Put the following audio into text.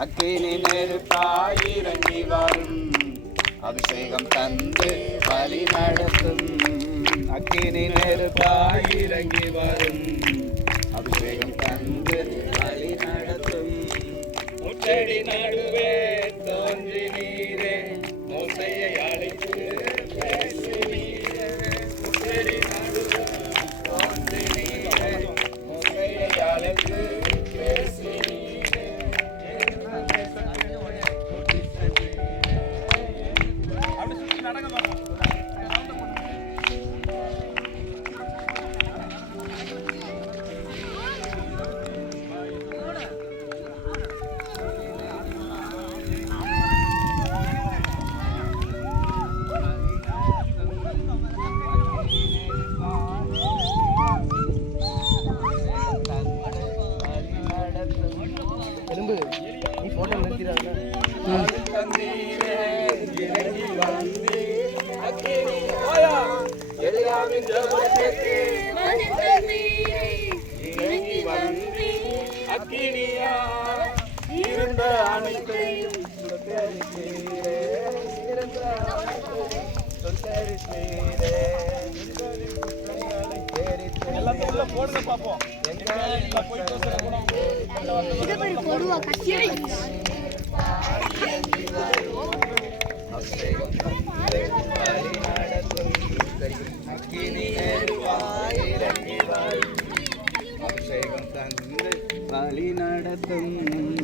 அக்கினி நெருப்பாயிரங்கி வரும். அபிஷேகம் தந்து வழி நடத்தும். அக்கினி நெருப்பாயிரங்கி வரும். அபிஷேகம் தந்து வழி நடத்தும். முச்சடி நட எலியாவின் இறங்கி வந்து அக்கினியா இருந்த அனைத்தையும் எல்லாத்தையும் போடுங்க பாப்போம் எங்களின் குற்றங்களை வழி நடத்தும்